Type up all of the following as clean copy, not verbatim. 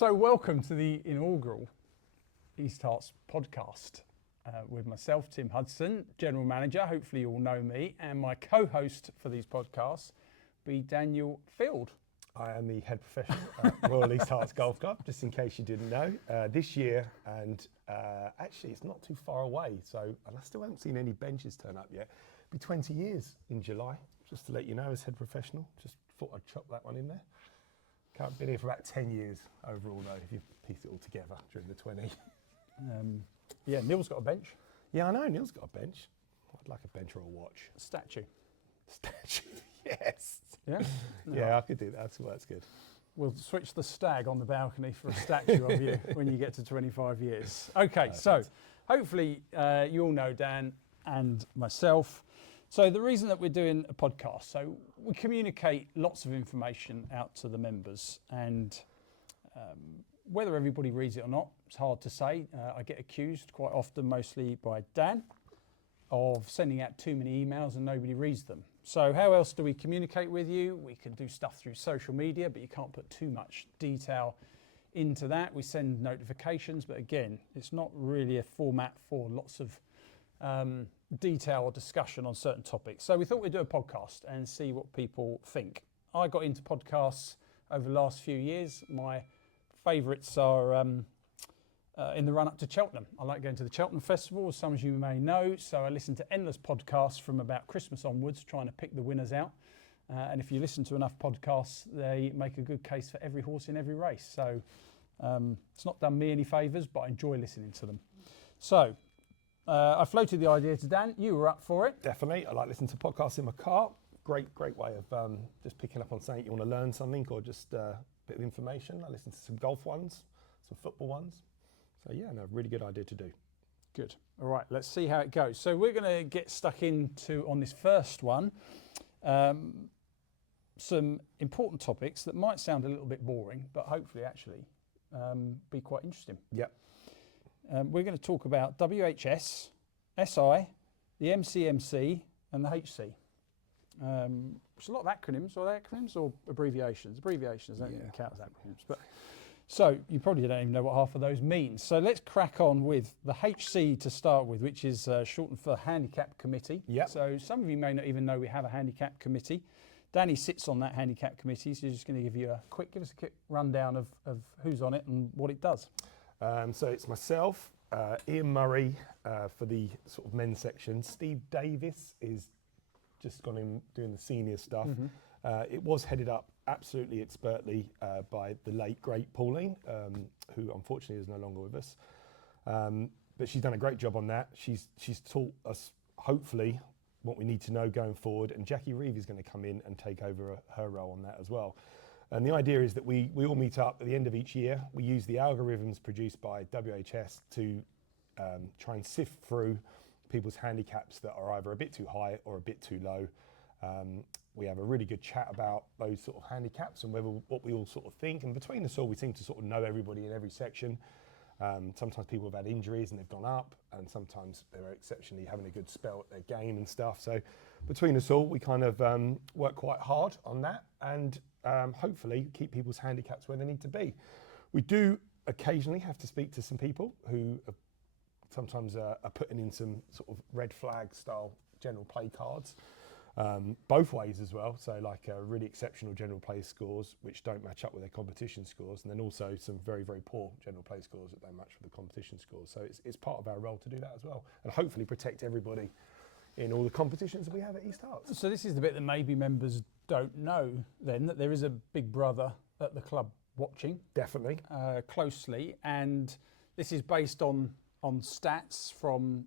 So welcome to the inaugural East Herts podcast with myself, Tim Hudson, General Manager. Hopefully you all know me. And my co-host for these podcasts be Daniel Field. I am the head professional at Royal East Herts Golf Club, just in case you didn't know. This year, and actually it's not too far away, and I still haven't seen any benches turn up yet. It'll be 20 years in July, just to let you know as head professional. Just thought I'd chop that one in there. I've been here for about 10 years overall though, if you piece it all together during the 20. Yeah, Neil's got a bench. Yeah, I know, Neil's got a bench. I'd like a bench or a watch. Statue. Statue, yes. Yeah? Yeah, I could do that, that's good. We'll switch the stag on the balcony for a statue of you when you get to 25 years. Okay, Perfect. So hopefully you all know Dan and myself. So the reason that we're doing a podcast, so we communicate lots of information out to the members, and whether everybody reads it or not, it's hard to say. I get accused quite often, mostly by Dan, of sending out too many emails and nobody reads them. So how else do we communicate with you? We can do stuff through social media, but you can't put too much detail into that. We send notifications, but again, it's not really a format for lots of detail or discussion on certain topics. So we thought we'd do a podcast and see what people think. I got into podcasts over the last few years. My favourites are in the run up to Cheltenham. I like going to the Cheltenham Festival, as some of you may know. So I listen to endless podcasts from about Christmas onwards, trying to pick the winners out. And if you listen to enough podcasts, they make a good case for every horse in every race. So it's not done me any favours, but I enjoy listening to them. So I floated the idea to Dan. You were up for it. Definitely. I like listening to podcasts in my car. Great way of just picking up on something you want to learn something, or just a bit of information. I listen to some golf ones, some football ones. So yeah, no, really good idea to do. Good. All right, let's see how it goes. So we're going to get stuck into, on this first one, some important topics that might sound a little bit boring, but hopefully actually be quite interesting. Yep. We're going to talk about WHS, SI, the MCMC, and the HC. It's a lot of acronyms. Are they acronyms or abbreviations? Abbreviations, don't count as acronyms. But so you probably don't even know what half of those mean. So let's crack on with the HC to start with, which is shortened for Handicap Committee. Yep. So some of you may not even know we have a Handicap Committee. Danny sits on that Handicap Committee, so he's just going to give us a quick rundown of who's on it and what it does. So it's myself, Ian Murray for the sort of men's section. Steve Davis is just gone in doing the senior stuff. Mm-hmm. It was headed up absolutely expertly by the late, great Pauline, who unfortunately is no longer with us. But she's done a great job on that. She's taught us, hopefully, what we need to know going forward. And Jackie Reeve is going to come in and take over her role on that as well. And the idea is that we all meet up at the end of each year. We use the algorithms produced by WHS to try and sift through people's handicaps that are either a bit too high or a bit too low. We have a really good chat about those sort of handicaps and what we all sort of think. And between us all, we seem to sort of know everybody in every section. Sometimes people have had injuries and they've gone up, and sometimes they're exceptionally having a good spell at their game and stuff. So between us all, we kind of work quite hard on that, and hopefully keep people's handicaps where they need to be. We do occasionally have to speak to some people who sometimes are putting in some sort of red flag style general play cards, both ways as well. So like really exceptional general play scores which don't match up with their competition scores, and then also some very, very poor general play scores that don't match with the competition scores. So it's part of our role to do that as well, and hopefully protect everybody in all the competitions that we have at East Herts. So this is the bit that maybe members don't know then, that there is a big brother at the club watching. Definitely. Closely, and this is based on stats from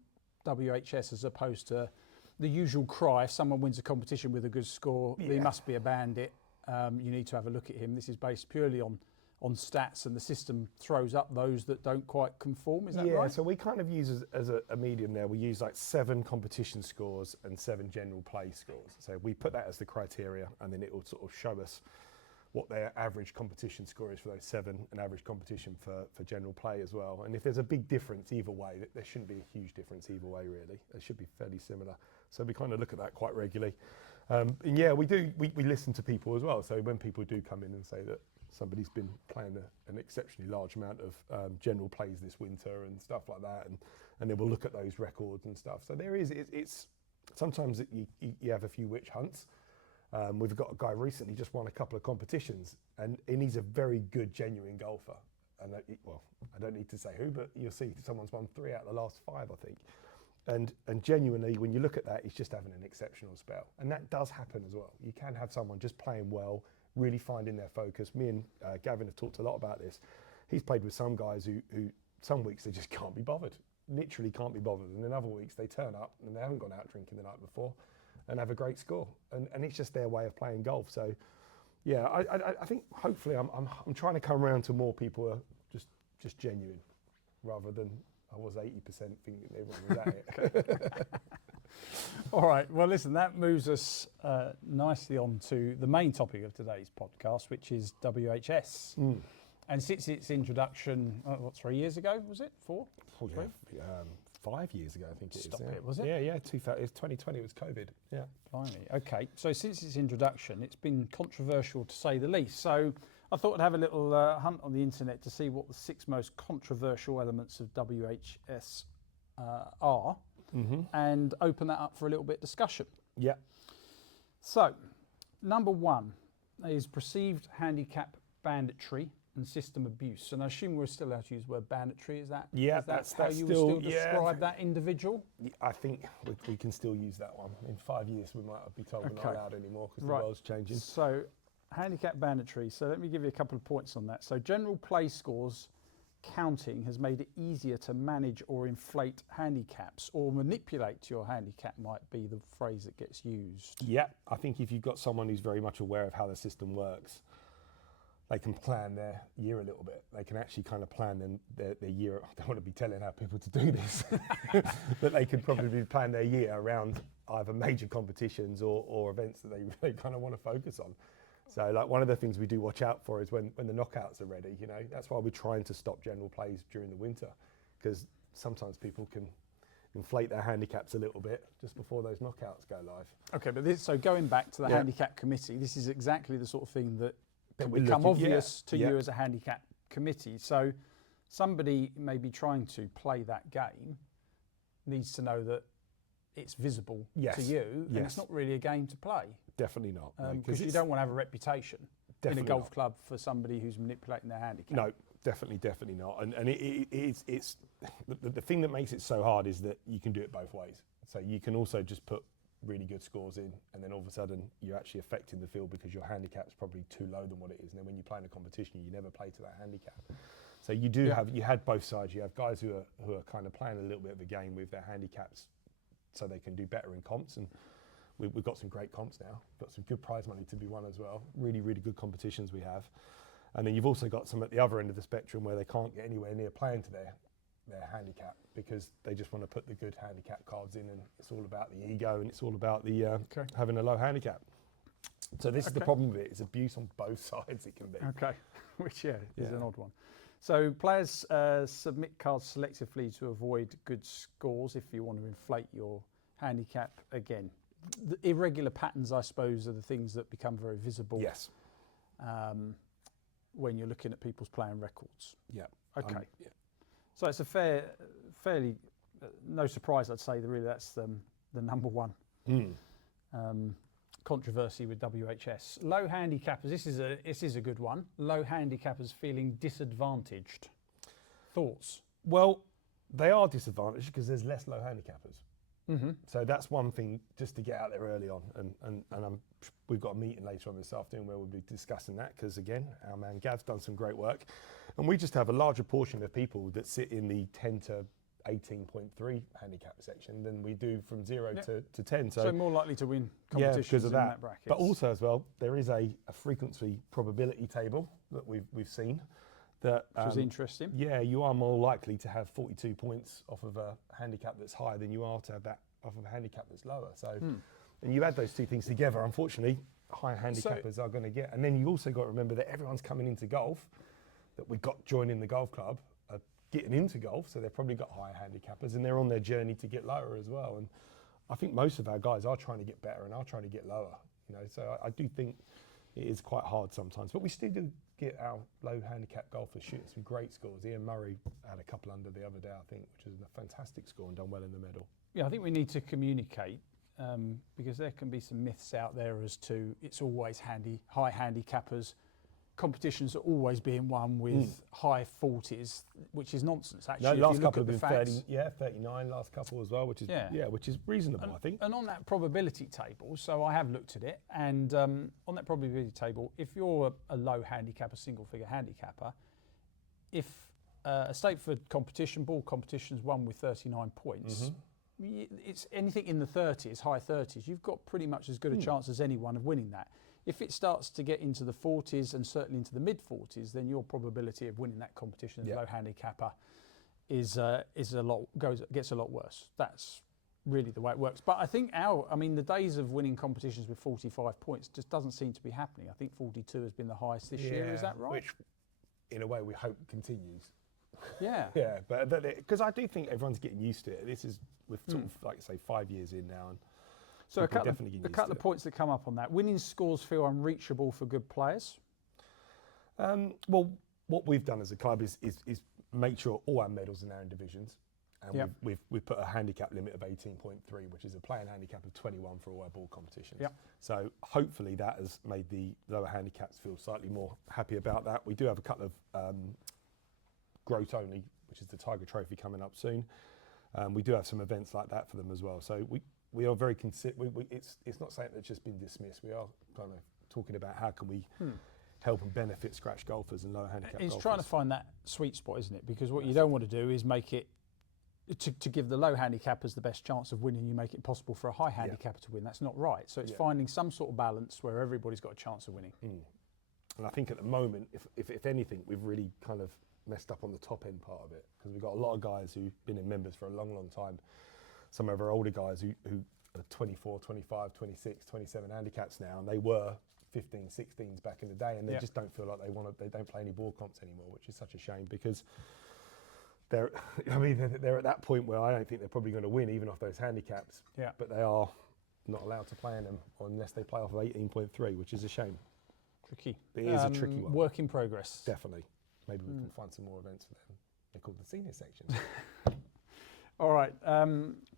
WHS as opposed to the usual cry. If someone wins a competition with a good score, he must be a bandit. You need to have a look at him. This is based purely on stats, and the system throws up those that don't quite conform. Is that right? Yeah, so we kind of use as a medium there, we use like 7 competition scores and 7 general play scores. So we put that as the criteria, and then it will sort of show us what their average competition score is for those 7, and average competition for general play as well. And if there's a big difference either way, there shouldn't be a huge difference either way really. It should be fairly similar. So we kind of look at that quite regularly. And yeah, we listen to people as well. So when people do come in and say that somebody's been playing an exceptionally large amount of general plays this winter and stuff like that, and then we'll look at those records and stuff. So there is, it's sometimes you have a few witch hunts. We've got a guy recently just won a couple of competitions, and he's a very good, genuine golfer. And I don't need to say who, but you'll see someone's won 3 out of the last 5, I think. And genuinely, when you look at that, he's just having an exceptional spell. And that does happen as well. You can have someone just playing well, really finding their focus. Me and Gavin have talked a lot about this. He's played with some guys who some weeks they just can't be bothered, literally can't be bothered. And then other weeks they turn up and they haven't gone out drinking the night before and have a great score. And it's just their way of playing golf. So yeah, I think hopefully I'm trying to come around to more people who are just genuine, rather than I was 80% thinking everyone was at it. All right, well listen, that moves us nicely on to the main topic of today's podcast, which is WHS. And since its introduction, 3 years ago, was it? 4? Oh, yeah, 5 years ago, I think it is. Stop yeah. it, was it? Yeah, 2020 was COVID. Yeah. Blimey. Okay, so since its introduction, it's been controversial to say the least. So I thought I'd have a little hunt on the internet to see what the 6 most controversial elements of WHS are, and open that up for a little bit of discussion. Yeah. So, number 1 is perceived handicap banditry and system abuse. And I assume we're still allowed to use the word banditry. Is that, Yeah, is that that's how you still, would still describe that individual? I think we can still use that one. In 5 years, we might be told we're not allowed anymore because Right. the world's changing. So, handicap banditry. So let me give you a couple of points on that. So general play scores counting has made it easier to manage or inflate handicaps, or manipulate your handicap might be the phrase that gets used. Yeah, I think if you've got someone who's very much aware of how the system works, they can plan their year a little bit. They can actually kind of plan their year. I don't want to be telling our people to do this, but they could probably plan their year around either major competitions or events that they kind of want to focus on. So like one of the things we do watch out for is when the knockouts are ready, you know, that's why we're trying to stop general plays during the winter, because sometimes people can inflate their handicaps a little bit just before those knockouts go live. Okay, but so going back to the handicap committee, this is exactly the sort of thing that can become looking- obvious to you as a handicap committee. So somebody maybe trying to play that game needs to know that it's visible to you, and it's not really a game to play. Definitely not. Because you don't want to have a reputation in a Definitely golf not. club for somebody who's manipulating their handicap. No, definitely not. And it's the thing that makes it so hard is that you can do it both ways. So you can also just put really good scores in, and then all of a sudden you're actually affecting the field because your handicap's probably too low than what it is. And then when you play in a competition, you never play to that handicap. So you do you had both sides. You have guys who are kind of playing a little bit of a game with their handicaps so they can do better in comps, and we've got some great comps now. Got some good prize money to be won as well. Really, really good competitions we have. And then you've also got some at the other end of the spectrum where they can't get anywhere near playing to their handicap because they just want to put the good handicap cards in, and it's all about the ego and it's all about the having a low handicap. So this is the problem with it. It's abuse on both sides it can be. Okay, which is an odd one. So players submit cards selectively to avoid good scores if you want to inflate your handicap. Again, the irregular patterns, I suppose, are the things that become very visible. Yes. When you're looking at people's playing records. Yeah. Okay. So it's a fairly, no surprise, I'd say. Really, that's the number 1 controversy with WHS. Low handicappers. This is a good one. Low handicappers feeling disadvantaged. Thoughts? Well, they are disadvantaged because there's less low handicappers. So that's one thing just to get out there early on, and we've got a meeting later on this afternoon where we'll be discussing that, because again, our man Gav's done some great work, and we just have a larger portion of people that sit in the 10 to 18.3 handicap section than we do from 0 to 10. So more likely to win competitions because of in that bracket. But also as well, there is a frequency probability table that we've seen. That, which was interesting. Yeah, you are more likely to have 42 points off of a handicap that's higher than you are to have that off of a handicap that's lower. So, and you add those two things together, unfortunately, higher handicappers are going to get. And then you also got to remember that everyone's coming into golf, that we got joining the golf club, are getting into golf, so they've probably got higher handicappers, and they're on their journey to get lower as well. And I think most of our guys are trying to get better and are trying to get lower. You know, so I do think it is quite hard sometimes, but we still get our low handicap golfers shooting some great scores. Ian Murray had a couple under the other day, I think, which was a fantastic score and done well in the medal. Yeah, I think we need to communicate because there can be some myths out there as to it's always high handicappers. Competitions are always being won with high 40s, which is nonsense. Actually, No, last couple have been 39 last couple as well, which is reasonable, I think. And on that probability table, so I have looked at it, and on that probability table, if you're a low handicapper, single figure handicapper, if a Stateford competition, ball competition's won with 39 points, it's anything in the 30s, high 30s, you've got pretty much as good a chance as anyone of winning that. If it starts to get into the 40s and certainly into the mid 40s, then your probability of winning that competition as a low handicapper gets a lot worse. That's really the way it works. But I think the days of winning competitions with 45 points just doesn't seem to be happening. I think 42 has been the highest this year. Is that right? Which, in a way, we hope continues. Yeah. Yeah, but because I do think everyone's getting used to it. This is we're sort of like say 5 years in now, and so a couple of points that come up on that. Winning scores feel unreachable for good players. Well, what we've done as a club is make sure all our medals are now in divisions, and we've put a handicap limit of 18.3, which is a playing handicap of 21 for all our ball competitions. Yep. So hopefully that has made the lower handicaps feel slightly more happy about that. We do have a couple of Groat only, which is the Tiger Trophy coming up soon. We do have some events like that for them as well. So we are very it's not something that's just been dismissed. We are kind of talking about how can we help and benefit scratch golfers and lower handicap golfers. It's trying to find that sweet spot, isn't it? Because what you don't want to do is make it to give the low handicappers the best chance of winning. You make it possible for a high handicapper to win. That's not right. So it's finding some sort of balance where everybody's got a chance of winning. And I think at the moment, if anything, we've really kind of messed up on the top end part of it, because we've got a lot of guys who've been in members for a long time. Some of our older guys who are 24, 25, 26, 27 handicaps now, and they were 15, 16s back in the day, and they just don't feel like they don't play any ball comps anymore, which is such a shame, because they're at that point where I don't think they're probably going to win even off those handicaps, but they are not allowed to play in them unless they play off of 18.3, which is a shame. Tricky. It is a tricky one. Work in progress. Definitely. Maybe we can find some more events for them. They're called the senior sections. All right.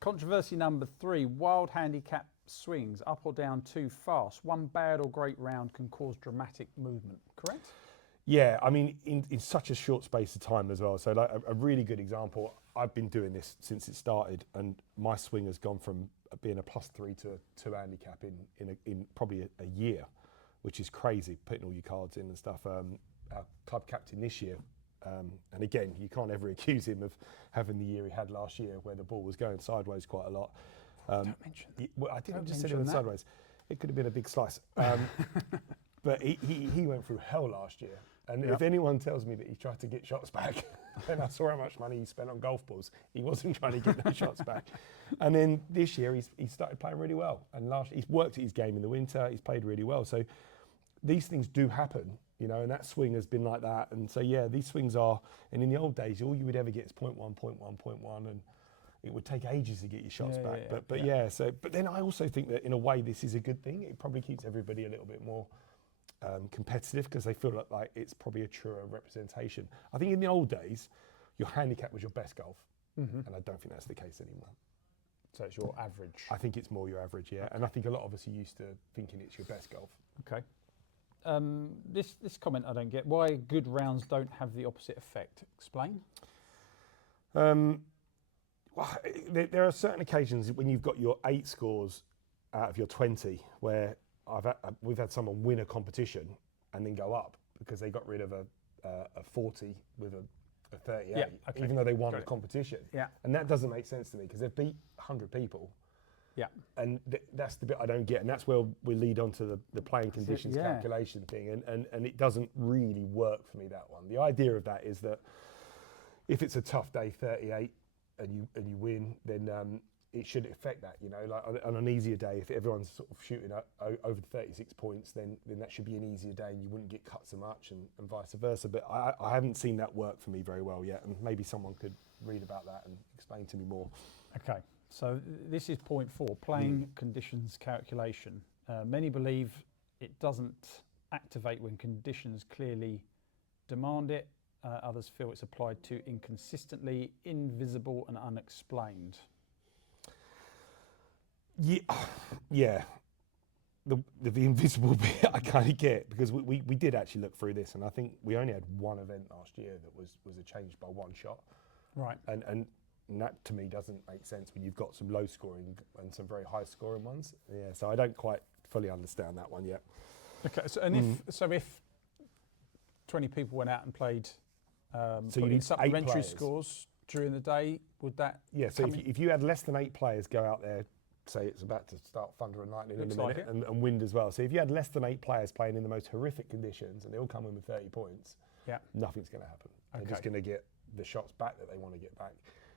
Controversy number 3, wild handicap swings, up or down too fast. One bad or great round can cause dramatic movement, correct? Yeah, I mean, in such a short space of time as well. So like a really good example, I've been doing this since it started, and my swing has gone from being a +3 to a 2 handicap in probably a year, which is crazy, putting all your cards in and stuff. Our club captain this year, and again, you can't ever accuse him of having the year he had last year, where the ball was going sideways quite a lot. Don't mention that. I didn't just say it went sideways. It could have been a big slice. But he went through hell last year. And if anyone tells me that he tried to get shots back, then I saw how much money he spent on golf balls. He wasn't trying to get no shots back. And then this year, he started playing really well. And he's worked at his game in the winter. He's played really well. So these things do happen, you know, and that swing has been like that. And so, yeah, these swings are, and in the old days, all you would ever get is 0.1, 0.1, 0.1, and it would take ages to get your shots back. But then I also think that in a way, this is a good thing. It probably keeps everybody a little bit more competitive, because they feel like it's probably a truer representation. I think in the old days, your handicap was your best golf, and I don't think that's the case anymore. So it's your average? I think it's more your average, yeah. Okay. And I think a lot of us are used to thinking it's your best golf. Okay. This comment I don't get. Why good rounds don't have the opposite effect? Explain. Well, there are certain occasions when you've got your 8 scores out of your 20 where we've had someone win a competition and then go up because they got rid of a 40 with a 38, even though they won the competition. Yeah. And that doesn't make sense to me, because they've beat 100 people. Yeah. And that's the bit I don't get. And that's where we lead on to the playing conditions calculation thing. And it doesn't really work for me, that one. The idea of that is that if it's a tough day, 38, and you win, then it should affect that, you know, like on an easier day, if everyone's sort of shooting over 36 points, then that should be an easier day and you wouldn't get cut so much, and vice versa. But I haven't seen that work for me very well yet, and maybe someone could read about that and explain to me more. Okay, so this is point 4, playing conditions calculation. Many believe it doesn't activate when conditions clearly demand it. Others feel it's applied too inconsistently, invisible and unexplained. Yeah. The invisible bit I kind of get, because we did actually look through this, and I think we only had one event last year that was a change by one shot. Right. And that to me doesn't make sense when you've got some low scoring and some very high scoring ones. Yeah, so I don't quite fully understand that one yet. Okay, so if 20 people went out and played So you need 8 supplementary players. scores during the day, would that? Yeah, so if you had less than 8 players go out there, say it's about to start thunder and lightning in a Looks like minute, and wind as well. So if you had less than 8 players playing in the most horrific conditions and they all come in with 30 points, Yeah. nothing's going to happen. They're Okay. just going to get the shots back that they want to get back.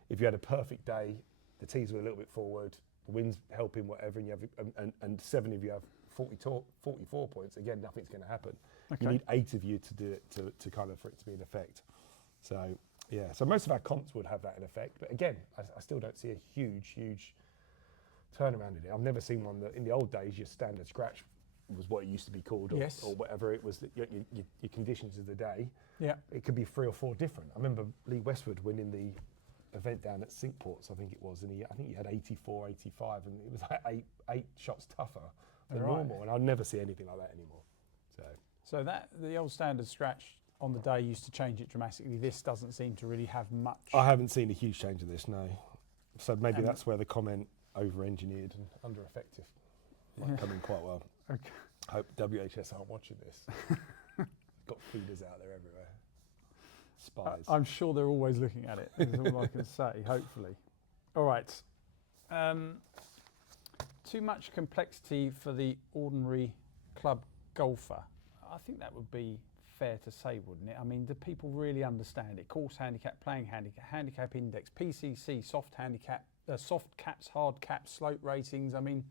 If you had a perfect day, the tees were a little bit forward, the wind's helping, whatever, and you have and 7 of you have 44 points, again, nothing's going to happen. Okay. You need 8 of you to do it to kind of for it to be in effect. So yeah, so most of our comps would have that in effect, but again, I still don't see a huge turnaround in it. I've never seen one that in the old days your standard scratch was what it used to be called, or, Yes. or whatever it was, that your conditions of the day. Yeah. It could be 3 or 4 different. I remember Lee Westwood winning the event down at Sinkports, I think it was, and I think he had 84, 85, and it was like eight shots tougher than Right. normal, and I'll never see anything like that anymore. So that the old standard scratch on the day used to change it dramatically. This doesn't seem to really have much. I haven't seen a huge change of this, no. So maybe And- that's where the comment over-engineered and under-effective might come in quite well. Okay. I hope WHS aren't watching this. Got feeders out there everywhere. Spies. I'm sure they're always looking at it, is all I can say, hopefully. All right. Too much complexity for the ordinary club golfer. I think that would be fair to say, wouldn't it? I mean, do people really understand it? Course handicap, playing handicap, handicap index, PCC, soft handicap, soft caps, hard caps, slope ratings. I mean,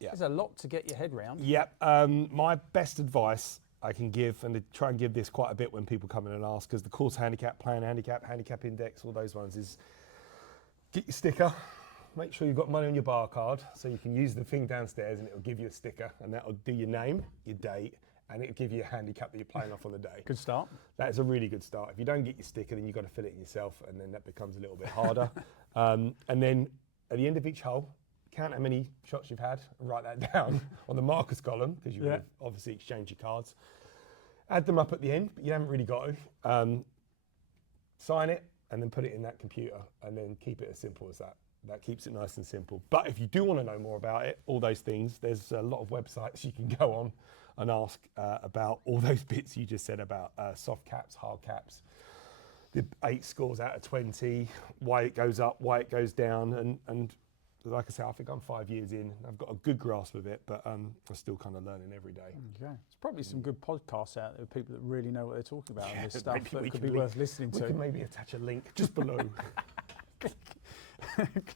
there's a lot to get your head round. Yep. My best advice I can give, and I try and give this quite a bit when people come in and ask, because the course handicap, playing handicap, handicap index, all those ones, is get your sticker. Make sure you've got money on your bar card, so you can use the thing downstairs and it'll give you a sticker, and that'll do your name, your date, and it'll give you a handicap that you're playing off on the day. Good start. That is a really good start. If you don't get your sticker, then you've got to fill it in yourself, and then that becomes a little bit harder. And then at the end of each hole, count how many shots you've had and write that down on the markers column, because you will obviously exchange your cards. Add them up at the end, but you haven't really got to. Sign it and then put it in that computer, and then keep it as simple as that. That keeps it nice and simple. But if you do want to know more about it, all those things, there's a lot of websites you can go on and ask about all those bits you just said about soft caps, hard caps, the 8 scores out of 20, why it goes up, why it goes down, and like I say, I think I'm 5 years in. I've got a good grasp of it, but I'm still kind of learning every day. Okay. There's probably some good podcasts out there with people that really know what they're talking about on this stuff maybe that we could can be worth listening We to. can maybe attach a link just below.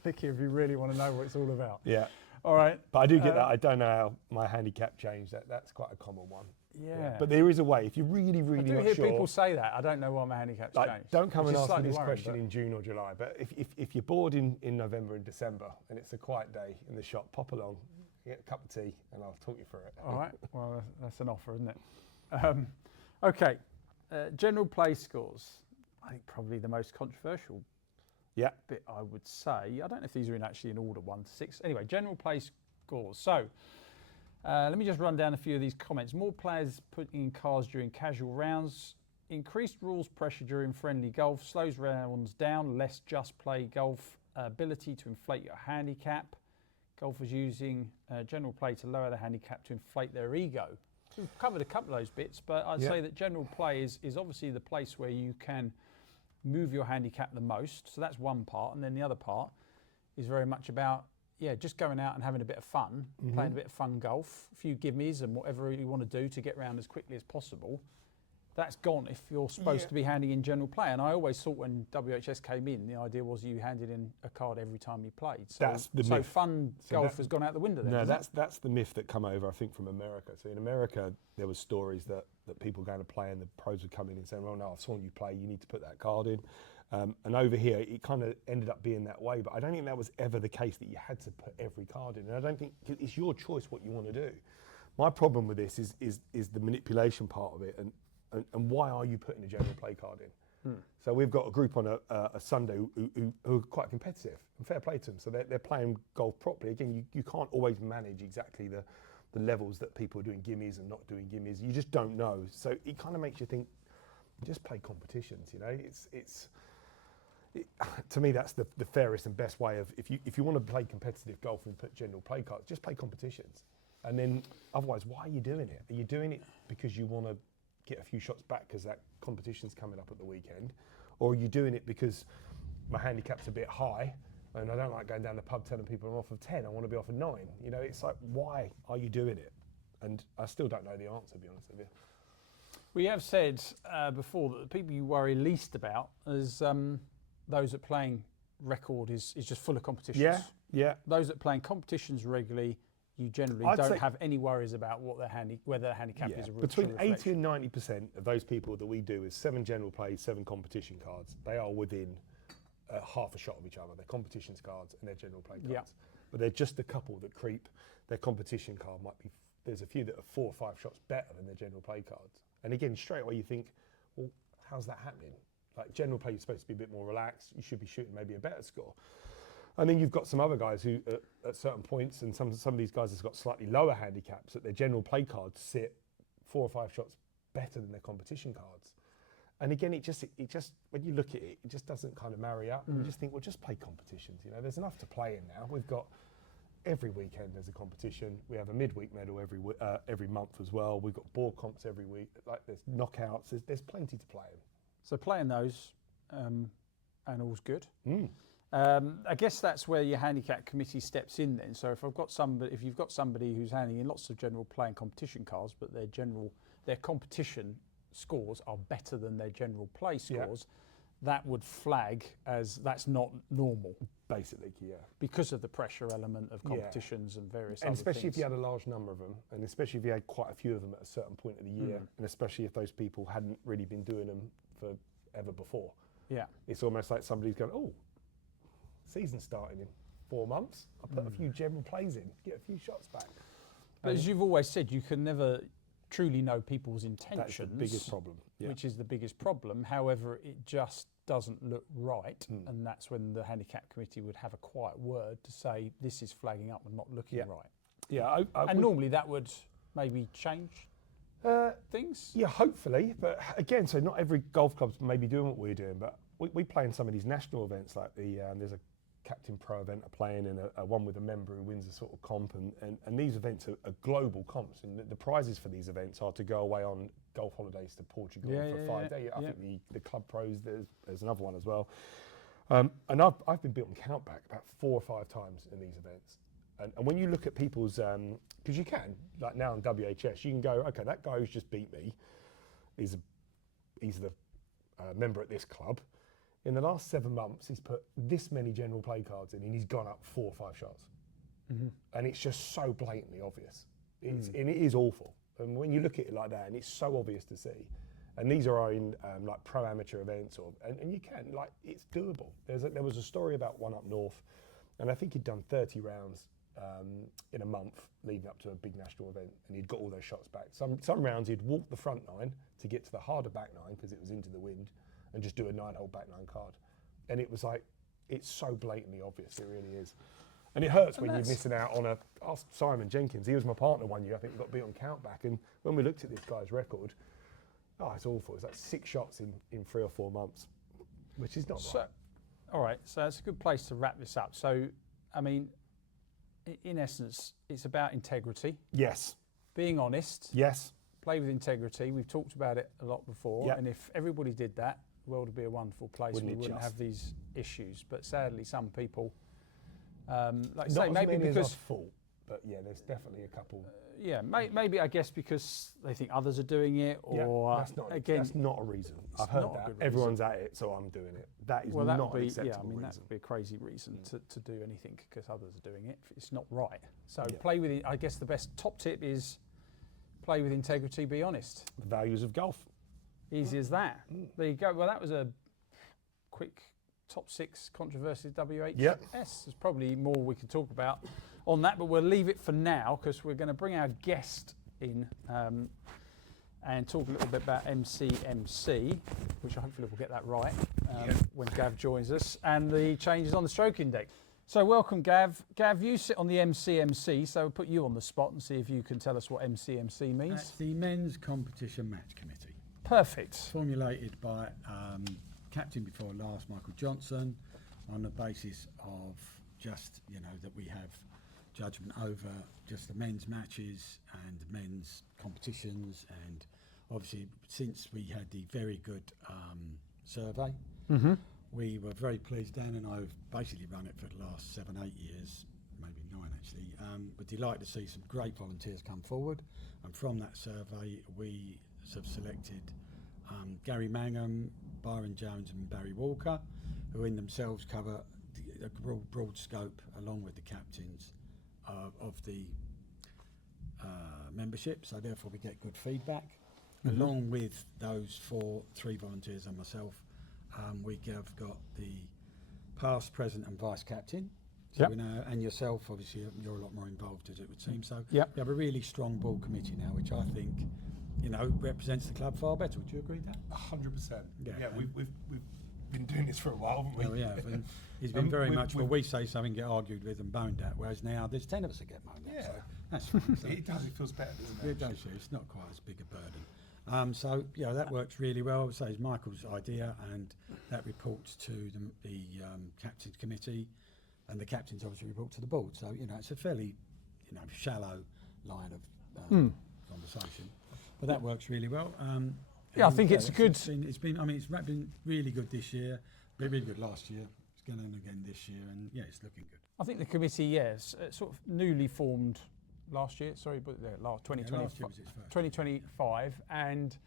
Click here if you really want to know what it's all about. Yeah. All right. But I do get that. I don't know how my handicap changed. That's quite a common one. Yeah. But there is a way. If you're really, I really do not hear sure, people say that. I don't know why my handicap's changed. don't come which and is ask me slightly this worrying, question but- in June or July. But if you're bored in November and December and it's a quiet day in the shop, pop along, get a cup of tea, and I'll talk you through it. All right. Well, that's an offer, isn't it? Okay. General play scores. I think probably the most controversial Yeah. bit, I would say. I don't know if these are actually in order 1 to 6. Anyway, general play scores. So let me just run down a few of these comments. More players putting in cards during casual rounds. Increased rules pressure during friendly golf. Slows rounds down. Less just play golf. Ability to inflate your handicap. Golfers using general play to lower the handicap to inflate their ego. So we've covered a couple of those bits, but I'd say that general play is obviously the place where you can move your handicap the most. So that's one part. And then the other part is very much about, just going out and having a bit of fun, playing a bit of fun golf, a few gimmies and whatever you want to do to get around as quickly as possible. That's gone if you're supposed to be handing in general play. And I always thought when WHS came in, the idea was you handed in a card every time you played. So, That's the myth. fun golf has gone out the window then. No, hasn't it? that's the myth that come over, I think, from America. So in America, there was stories that people going to play and the pros would come in and say, well, no, I've saw you play, you need to put that card in. And over here, it kind of ended up being that way. But I don't think that was ever the case, that you had to put every card in. And I don't think, it's your choice what you want to do. My problem with this is the manipulation part of it, and why are you putting a general play card in? So we've got a group on a Sunday who are quite competitive, and fair play to them. So they're playing golf properly. Again, you can't always manage exactly the levels that people are doing gimmies and not doing gimmies. You just don't know. So it kind of makes you think, just play competitions. You know, to me, that's the fairest and best way of, if you want to play competitive golf and put general play cards, just play competitions. And then otherwise, why are you doing it? Are you doing it because you want to get a few shots back because that competition's coming up at the weekend? Or are you doing it because my handicap's a bit high and I don't like going down the pub telling people I'm off of 10, I want to be off of 9. You know, it's like, why are you doing it? And I still don't know the answer, to be honest with you. We have said before that the people you worry least about is those that playing record is just full of competitions. Yeah. Those that playing competitions regularly, you generally don't have any worries about what whether their handicap is a between 80 and 90% of those people that we do is 7 general plays, 7 competition cards. They are within half a shot of each other. They're competitions cards and they're general play cards. Yeah. But they're just a couple that creep. Their competition card might be, there's a few that are 4 or 5 shots better than their general play cards. And again, straight away you think, well, how's that happening? Like general play, you're supposed to be a bit more relaxed. You should be shooting maybe a better score. And then you've got some other guys who, at certain points, and some of these guys have got slightly lower handicaps, that their general play cards sit 4 or 5 shots better than their competition cards. And again, it just when you look at it, it just doesn't kind of marry up. And you just think, well, just play competitions. You know, there's enough to play in now. We've got every weekend there's a competition. We have a midweek medal every month as well. We've got board comps every week. Like there's knockouts. There's plenty to play in. So playing those, and all's good. I guess that's where your handicap committee steps in then. So if you've got somebody who's handing in lots of general play and competition cards, but their competition scores are better than their general play scores, that would flag as that's not normal. Basically, yeah. Because of the pressure element of competitions and various other things. And especially if you had a large number of them, and especially if you had quite a few of them at a certain point of the year, and especially if those people hadn't really been doing them for ever before. Yeah. It's almost like somebody's going, oh, season's starting in 4 months. I'll put a few general plays in, get a few shots back. But as you've always said, you can never truly know people's intentions. That's the biggest problem. Yeah. Which is the biggest problem. However, it just doesn't look right. And that's when the handicap committee would have a quiet word to say, this is flagging up and not looking right. Yeah. And normally that would maybe change things? Yeah, hopefully. But again, so not every golf club's maybe doing what we're doing, but we play in some of these national events, like there's a Captain Pro event playing in a one with a member who wins a sort of comp, and these events are global comps, and the prizes for these events are to go away on golf holidays to Portugal for 5 days. I think the Club Pros, there's another one as well. And I've been beat on count back about 4 or 5 times in these events. And when you look at people's, because you can, like now in WHS, you can go, okay, that guy who's just beat me he's the member at this club. In the last 7 months, he's put this many general play cards in, and he's gone up 4 or 5 shots. And it's just so blatantly obvious. And it is awful. And when you look at it like that, and it's so obvious to see. And these are in like pro amateur events, and you can, like, it's doable. There was a story about one up north, and I think he'd done 30 rounds in a month leading up to a big national event, and he'd got all those shots back. Some rounds he'd walk the front 9 to get to the harder back 9 because it was into the wind, and just do a 9-hole back 9 card. And it was like, it's so blatantly obvious, it really is. And it hurts when you're missing out on ask Simon Jenkins, he was my partner one year, I think, got beat on count back, and when we looked at this guy's record, it's awful. It's like 6 shots in 3 or 4 months, which is not right. All right, so that's a good place to wrap this up. So, I mean, in essence, it's about integrity. Yes. Being honest. Yes. Play with integrity. We've talked about it a lot before, and if everybody did that, the world would be a wonderful place. We wouldn't have these issues. But sadly, some people, like I say, maybe because fault, but yeah, there's definitely a couple. Maybe I guess because they think others are doing it, or that's not a reason. I've heard that everyone's at it, so I'm doing it. That is not an acceptable reason. That would be a crazy reason to do anything because others are doing it. It's not right. So play with it. I guess the best top tip is play with integrity. Be honest. The values of golf. Easy as that. There you go. Well, that was a quick top 6 controversies WHS. There's probably more we could talk about on that, but we'll leave it for now because we're going to bring our guest in and talk a little bit about MCMC, which hopefully we'll get that right when Gav joins us, and the changes on the stroke index. So welcome, Gav. Gav, you sit on the MCMC, so we'll put you on the spot and see if you can tell us what MCMC means. That's the Men's Competition Match Committee. Perfect. Formulated by captain before last, Michael Johnson, on the basis of just, that we have judgment over just the men's matches and men's competitions. And obviously, since we had the very good survey, we were very pleased. Dan and I have basically run it for the last 7-8 years, maybe 9 actually. We're delighted to see some great volunteers come forward, and from that survey we have selected Gary Mangum, Byron Jones and Barry Walker, who in themselves cover a broad scope along with the captains of the membership, so therefore we get good feedback. Along with those 3 volunteers and myself, we have got the past, present and vice captain. So we know, and yourself, obviously, you're a lot more involved, as it would seem. So we have a really strong board committee now, which I think, represents the club far better. Would you agree with that? 100%. Yeah, we've been doing this for a while, haven't we? Well, yeah, and he's been very much, we say something, get argued with and moaned at, whereas now there's 10 of us that get moaned at. So that's fine. So it does, it feels better, doesn't it? It does, yeah, it's not quite as big a burden. So that works really well. So it's Michael's idea, and that reports to the captain's committee, and the captains obviously report to the board. So it's a fairly shallow line of conversation, but that works really well. I think it's good. It's been really good this year. Been really good last year. It's going on again this year, and it's looking good. I think the committee, sort of newly formed last year. Sorry, but last 2025. Last year was its first. 2025, and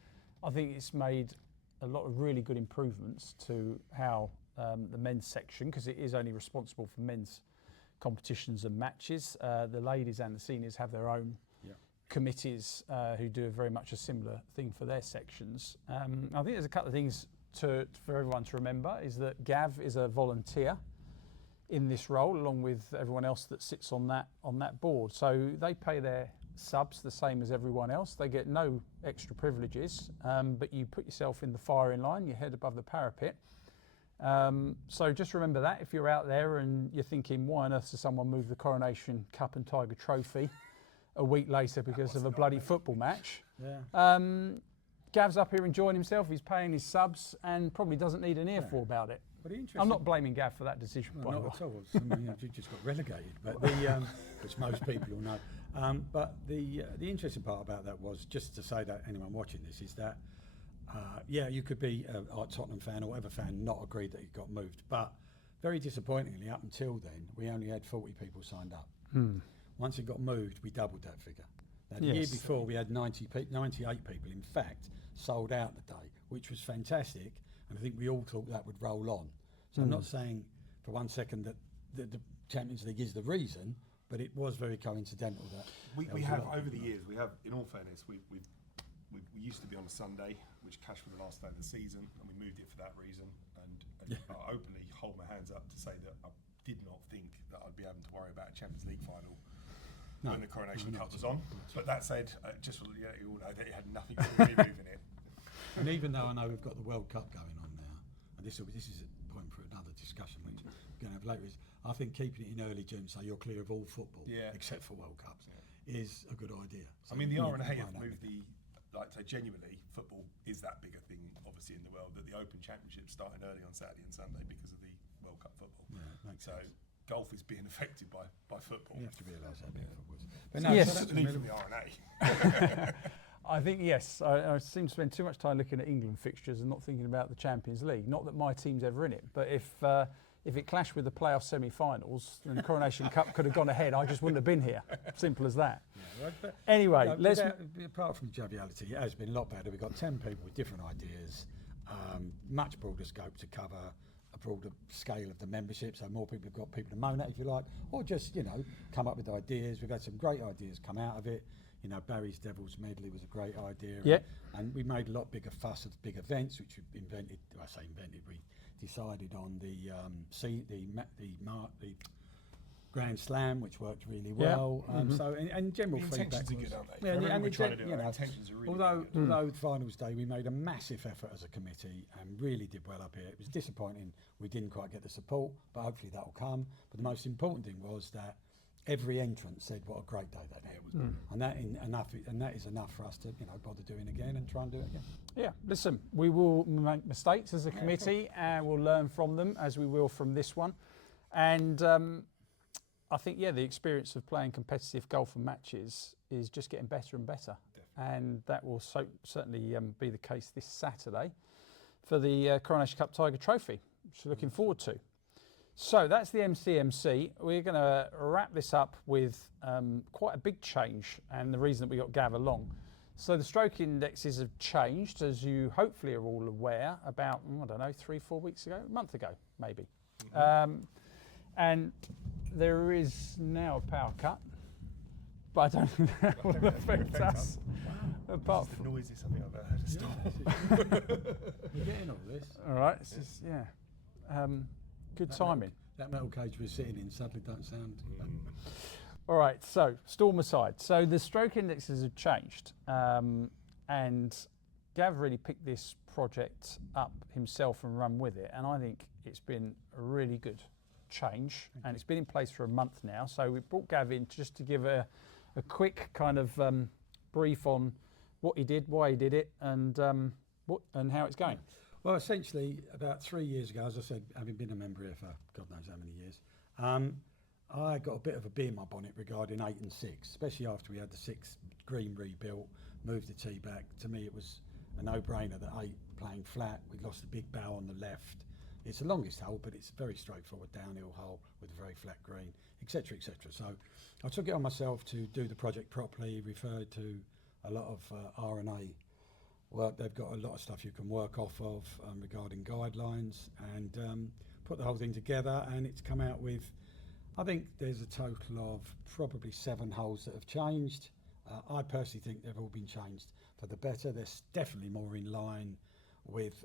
I think it's made a lot of really good improvements to how the men's section, because it is only responsible for men's competitions and matches. The ladies and the seniors have their own committees who do very much a similar thing for their sections. I think there's a couple of things for everyone to remember, is that Gav is a volunteer in this role, along with everyone else that sits on that board. So they pay their subs the same as everyone else. They get no extra privileges, but you put yourself in the firing line, your head above the parapet. So just remember that if you're out there and you're thinking, why on earth does someone move the Coronation Cup and Tiger Trophy a week later because of a bloody football match? Gav's up here enjoying himself, he's paying his subs and probably doesn't need an earful about it. I'm not blaming Gav for that decision. Well, not at all. You just got relegated, but which most people will know. But the interesting part about that was, just to say that anyone watching this, is that you could be a Tottenham fan or whatever fan, not agreed that it got moved, but very disappointingly, up until then, we only had 40 people signed up. Once it got moved, we doubled that figure. Now, the year before, we had 98 people, in fact, sold out the day, which was fantastic. And I think we all thought that would roll on. So I'm not saying for one second that the Champions League is the reason, but it was very coincidental that we have over the years. We have, in all fairness, we used to be on a Sunday, which clashed with the last day of the season, and we moved it for that reason. And I openly hold my hands up to say that I did not think that I'd be able to worry about a Champions League final when the Coronation Cup was on. But that said, just so you all know that it had nothing to do with me moving it. And even though I know we've got the World Cup going on now, and this is a point for another discussion which we're going to have later, is I think keeping it in early June, so you're clear of all football except for World Cups, is a good idea. So I mean, the R&A have moved genuinely, football is that bigger thing, obviously, in the world, that the Open Championship started early on Saturday and Sunday because of the World Cup football. Yeah, makes sense. Golf is being affected by football. You have to realise that being football. But no, yes, so that's from the R&A. I think, yes, I seem to spend too much time looking at England fixtures and not thinking about the Champions League. Not that my team's ever in it, but if it clashed with the playoff semi-finals, then the Coronation Cup could have gone ahead. I just wouldn't have been here. Simple as that. Yeah, but anyway, apart from joviality, it has been a lot better. We've got 10 people with different ideas, much broader scope to cover a broader scale of the membership, so more people have got people to moan at, if you like, or just, come up with ideas. We've had some great ideas come out of it. Barry's Devil's Medley was a great idea. And we made a lot bigger fuss of big events, which we invented. I say invented. We decided on the Grand Slam, which worked really Yeah. well. So, and general The feedback intentions are was, good, aren't they? Yeah, For everything and we're the trying to gen- do, you our know, intentions are really, although really good. although finals day we made a massive effort as a committee and really did well up here. It was disappointing we didn't quite get the support, but hopefully that will come. But the most important thing was that every entrant said what a great day they had, and that is enough for us to bother doing again and try and do it again. Yeah, listen, we will make mistakes as a committee and we'll learn from them as we will from this one. And I think, the experience of playing competitive golf and matches is just getting better and better. Definitely. And that will certainly be the case this Saturday for the Coronation Cup Tiger Trophy, which we're looking forward to. So that's the MCMC. We're going to wrap this up with quite a big change, and the reason that we got Gav along. So the stroke indexes have changed, as you hopefully are all aware, about, 3-4 weeks ago, a month ago, maybe. And there is now a power cut, but I don't think that will affect us. Wow. Apart It's the noisiest thing I've ever heard of. You're getting all this. All right, it's just, good timing. That metal cage we're sitting in suddenly don't sound. All right, so storm aside. So the stroke indexes have changed, and Gav really picked this project up himself and run with it, and I think it's been a really good change, and it's been in place for a month now. So we brought Gav in just to give a quick kind of brief on what he did, why he did it, and how it's going. Well, essentially, about 3 years ago, as I said, having been a member here for God knows how many years, I got a bit of a bee in my bonnet regarding 8 and 6, especially after we had the 6 green rebuilt, moved the tee back. To me, it was a no-brainer that 8 playing flat. We lost a big bow on the left. It's the longest hole, but it's a very straightforward downhill hole with a very flat green, etc., etc. So I took it on myself to do the project properly, referred to a lot of R&A work. They've got a lot of stuff you can work off of regarding guidelines, and put the whole thing together, and it's come out with, I think there's a total of probably 7 holes that have changed. I personally think they've all been changed for the better. There's definitely more in line with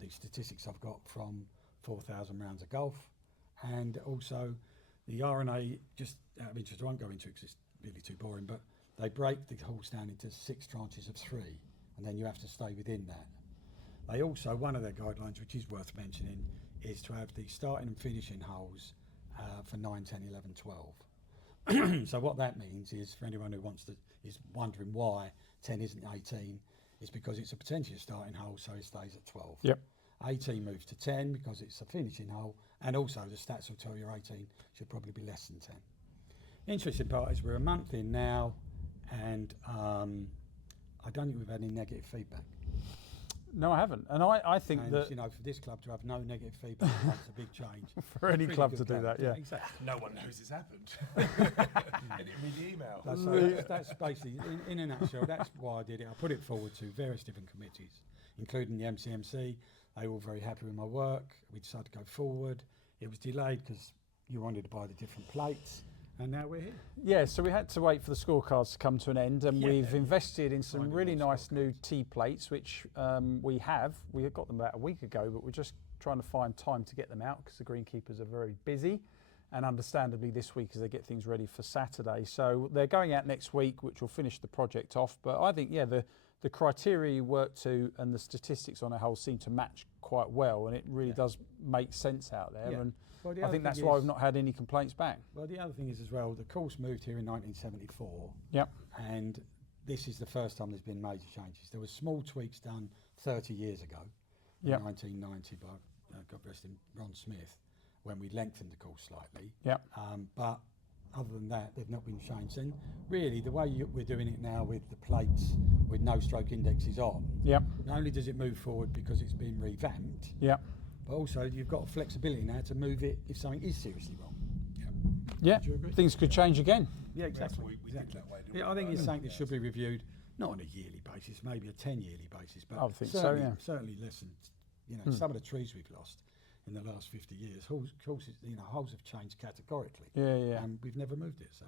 the statistics I've got from 4,000 rounds of golf, and also the R&A, just out of interest, I won't go into it because it's really too boring, but they break the holes down into 6 tranches of 3, and then you have to stay within that. They also, one of their guidelines, which is worth mentioning, is to have the starting and finishing holes for 9, 10, 11, 12. So what that means is, for anyone who is wondering why 10 isn't 18, it's because it's a potential starting hole, so it stays at 12. Yep. 18 moves to 10 because it's a finishing hole, and also the stats will tell you 18 should probably be less than 10. Interesting part is we're a month in now, and I don't think we've had any negative feedback. No, I haven't, and I think And that for this club to have no negative feedback, that's a big change. for any Really club good to do club. that, yeah. Exactly. No one knows it's happened. And it read the email. That's basically, in a nutshell, that's why I did it. I put it forward to various different committees, including the MCMC. They were all very happy with my work. We decided to go forward. It was delayed because you wanted to buy the different plates, and now we're here. Yeah, so we had to wait for the scorecards to come to an end, and we've invested in some Finding really those nice new T plates, which we have. We had got them about a week ago, but we're just trying to find time to get them out because the greenkeepers are very busy, and understandably this week as they get things ready for Saturday. So they're going out next week, which will finish the project off. But I think, the criteria you work to and the statistics on a hole seem to match quite well, and it really does make sense out there. Yeah. And Well, the I other think that's thing why is- we've not had any complaints back. Well, the other thing is as well, the course moved here in 1974. Yep. And this is the first time there's been major changes. There were small tweaks done 30 years ago, in Yep. 1990 by, God rest him, Ron Smith, when we lengthened the course slightly. Yep. But other than that, they've not been changed. And really, the way we're doing it now with the plates, with no stroke indexes on, Yep. not only does it move forward because it's been revamped, Yep. but also you've got flexibility now to move it if something is seriously wrong. Yeah. Would you agree? Things could change again. Yeah, That's exactly. what we did that way, didn't we? Yeah, I think it's something that Yeah. should be reviewed, not on a yearly basis, maybe a 10-yearly basis, but I would think so, certainly, yeah. certainly less than, some of the trees we've lost in the last 50 years. Holes have changed categorically, Yeah. and we've never moved it. So,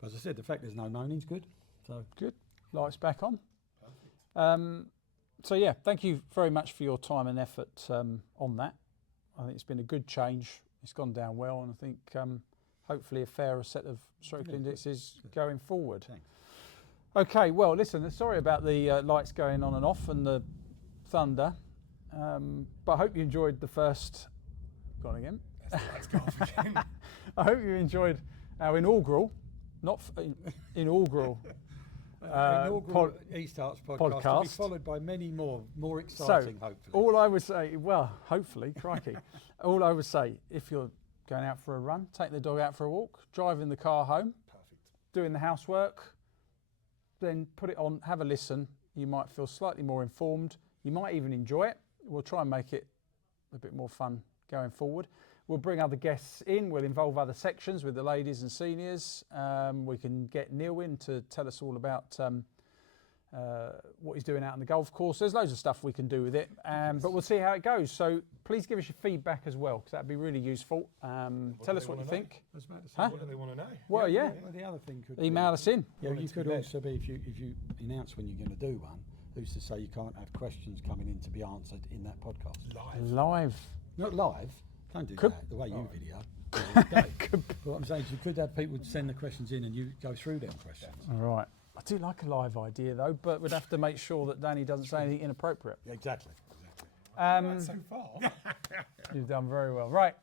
but as I said, the fact there's no moaning's good. So Good. Lights back on. Thank you very much for your time and effort on that. I think it's been a good change. It's gone down well, and I think hopefully a fairer set of stroke Yeah, indexes going forward. Thanks. Okay, well, listen, sorry about the lights going on and off and the thunder, but I hope you enjoyed the first. Gone again. Let's go off again. I hope you enjoyed our inaugural, not inaugural. Inaugural East Arts podcast to be podcast. followed by many more exciting, hopefully. All I would say, well, hopefully, crikey, all I would say, if you're going out for a run, taking the dog out for a walk, driving the car home, Perfect. doing the housework, then put it on, have a listen. You might feel slightly more informed. You might even enjoy it. We'll try and make it a bit more fun going forward. We'll bring other guests in. We'll involve other sections with the ladies and seniors. We can get Neil in to tell us all about what he's doing out on the golf course. There's loads of stuff we can do with it, but we'll see how it goes. So please give us your feedback as well, because that'd be really useful. Tell us what you think. I was about to say, Huh? What do they want to know? Well, yeah, Well, the other thing could email us in. Yeah, Want it you to be could there. also be if you announce when you're going to do one. Who's to say you can't have questions coming in to be answered in that podcast? Live. Not live. Don't do Could- that. The way you video. Could But what I'm saying is you could have people send the questions in and you go through them questions. All right. I do like a live idea though, but we'd have to make sure that Danny doesn't say anything inappropriate. Exactly. So far. You've done very well. Right.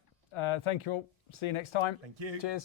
Thank you all. See you next time. Thank you. Cheers.